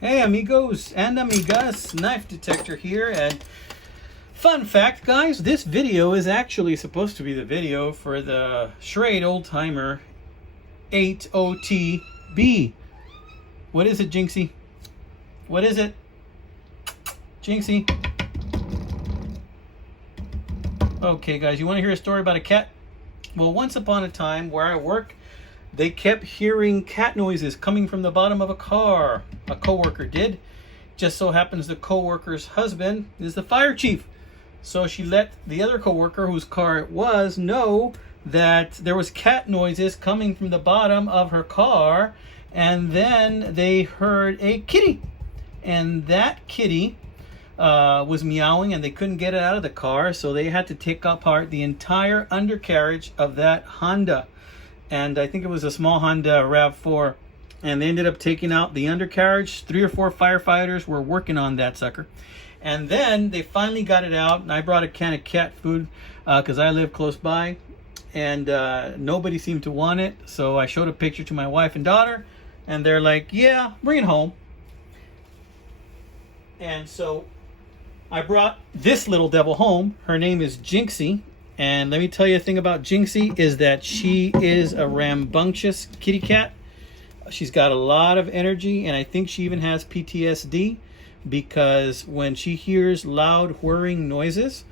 Hey amigos and amigas, Knife Detector here, and fun fact guys, this video is actually supposed to be the video for the Schrade Oldtimer 8OTB. What is it, Jinxy? What is it? Jinxy? Okay guys, you want to hear a story about a cat? Well, once upon a time where I work, they kept hearing cat noises coming from the bottom of a car. A coworker did. Just so happens the coworker's husband is the fire chief. So she let the other coworker, whose car it was, know that there was cat noises coming from the bottom of her car. And then they heard a kitty. And that kitty was meowing, and they couldn't get it out of the car. So they had to take apart the entire undercarriage of that Honda. And I think it was a small Honda RAV4, and they ended up taking out the undercarriage. 3 or 4 firefighters were working on that sucker, and then they finally got it out. And I brought a can of cat food because I live close by, and nobody seemed to want it. So I showed a picture to my wife and daughter, and they're like, "Yeah, bring it home." And so I brought this little devil home. Her name is Jinxy. And let me tell you a thing about Jinxy is that she is a rambunctious kitty cat. She's got a lot of energy, and I think she even has PTSD because when she hears loud whirring noises,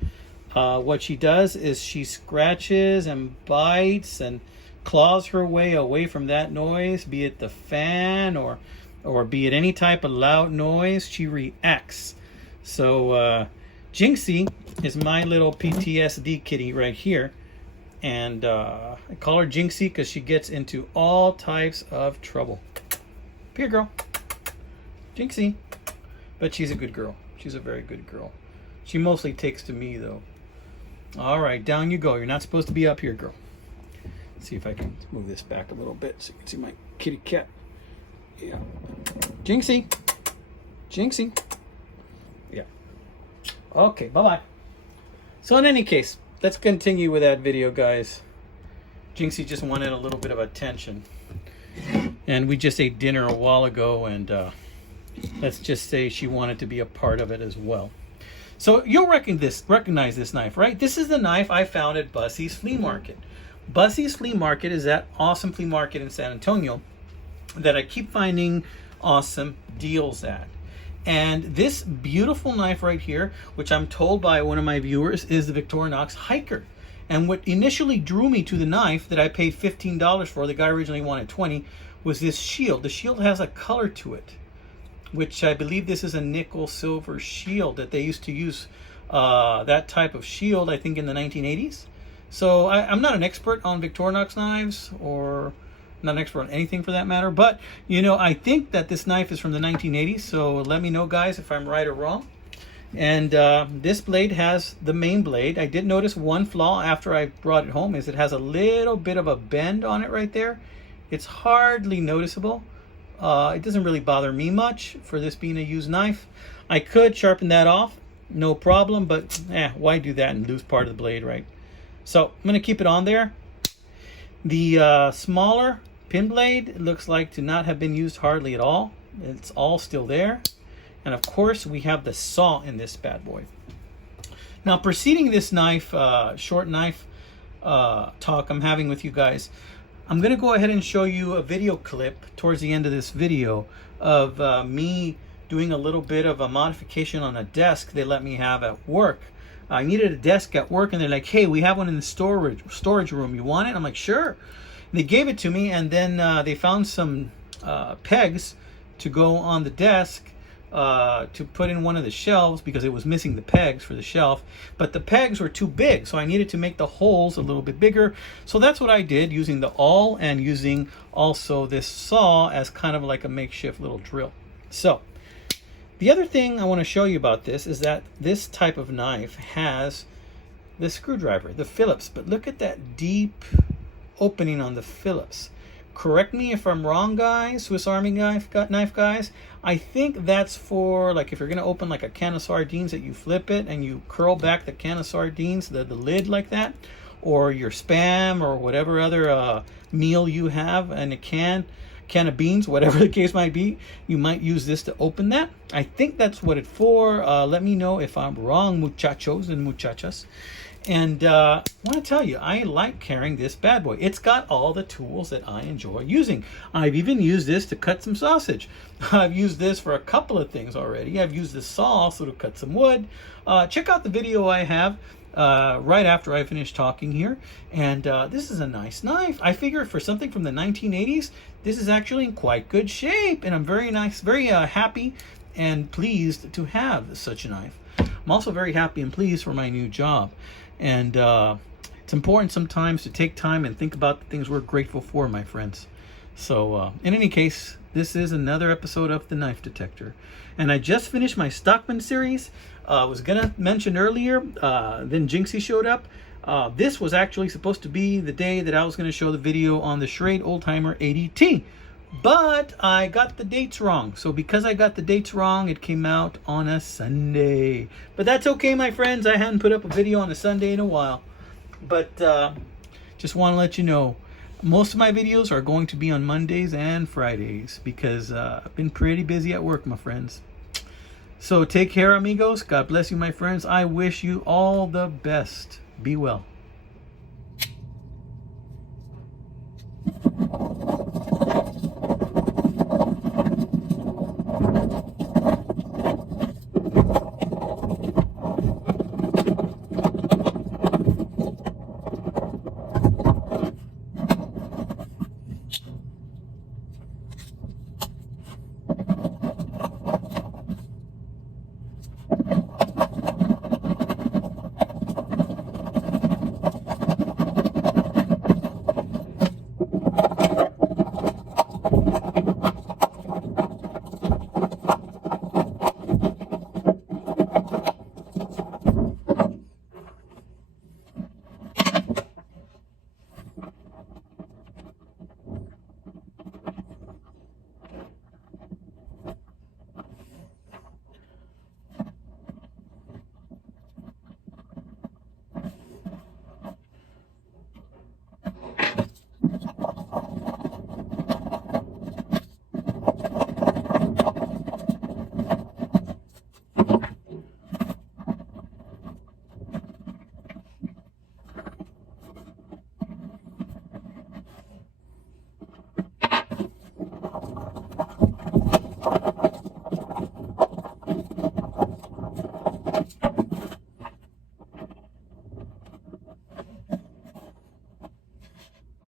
what she does is she scratches and bites and claws her way away from that noise, be it the fan or be it any type of loud noise. She reacts. So Jinxy is my little PTSD kitty right here, and I call her Jinxy because she gets into all types of trouble. Here, girl. Jinxy. But she's a good girl. She's a very good girl. She mostly takes to me, though. All right, down you go. You're not supposed to be up here, girl. Let's see if I can move this back a little bit so you can see my kitty cat. Yeah. Jinxy. Jinxy. Yeah. Okay, bye-bye. So in any case, let's continue with that video, guys. Jinxy just wanted a little bit of attention. And we just ate dinner a while ago, and let's just say she wanted to be a part of it as well. So you'll recognize this knife, right? This is the knife I found at Bussey's Flea Market. Bussey's Flea Market is that awesome flea market in San Antonio that I keep finding awesome deals at. And this beautiful knife right here, which I'm told by one of my viewers, is the Victorinox Hiker. And what initially drew me to the knife that I paid $15 for, the guy originally wanted $20, was this shield. The shield has a color to it, which I believe this is a nickel silver shield that they used to use, that type of shield, I think, in the 1980s. So I'm not an expert on Victorinox knives, or not an expert on anything for that matter, but you know, I think that this knife is from the 1980s, so let me know, guys, if I'm right or wrong. And this blade has the main blade. I did notice one flaw after I brought it home, is it has a little bit of a bend on it right there. It's hardly noticeable. It doesn't really bother me much for this being a used knife. I could sharpen that off, no problem, but why do that and lose part of the blade, right? So I'm going to keep it on there. The smaller pin blade looks like to not have been used hardly at all. It's all still there. And of course we have the saw in this bad boy. Now, preceding this knife, short knife talk I'm having with you guys, I'm going to go ahead and show you a video clip towards the end of this video of me doing a little bit of a modification on a desk they let me have at work. I needed a desk at work, and they're like, "Hey, we have one in the storage room. You want it?" I'm like, "Sure." They gave it to me, and then they found some pegs to go on the desk to put in one of the shelves because it was missing the pegs for the shelf. But the pegs were too big, so I needed to make the holes a little bit bigger. So that's what I did, using the awl and using also this saw as kind of like a makeshift little drill. So the other thing I want to show you about this is that this type of knife has the screwdriver, the Phillips, but look at that deep opening on the Phillips. Correct me if I'm wrong, guys, Swiss Army knife guys. I think that's for, like, if you're going to open like a can of sardines, that you flip it and you curl back the can of sardines, the lid like that, or your Spam or whatever other meal you have in a can. can of beans, whatever the case might be. You might use this to open that. I think that's what it's for. Let me know if I'm wrong, muchachos and muchachas. And I want to tell you, I like carrying this bad boy. It's got all the tools that I enjoy using. I've even used this to cut some sausage. I've used this for a couple of things already. I've used the saw also to cut some wood. Check out the video I have right after I finish talking here. And this is a nice knife. I figure for something from the 1980s, this is actually in quite good shape. And I'm very happy and pleased to have such a knife. I'm also very happy and pleased for my new job. And it's important sometimes to take time and think about the things we're grateful for, my friends. So in any case, this is another episode of The Knife Detector. And I just finished my Stockman series. I was going to mention earlier, then Jinxy showed up. This was actually supposed to be the day that I was going to show the video on the Schrade Oldtimer 80T. But I got the dates wrong. So because I got the dates wrong, it came out on a Sunday. But that's okay, my friends. I hadn't put up a video on a Sunday in a while. But just want to let you know, most of my videos are going to be on Mondays and Fridays because I've been pretty busy at work, my friends. So take care, amigos. God bless you, my friends. I wish you all the best. Be well.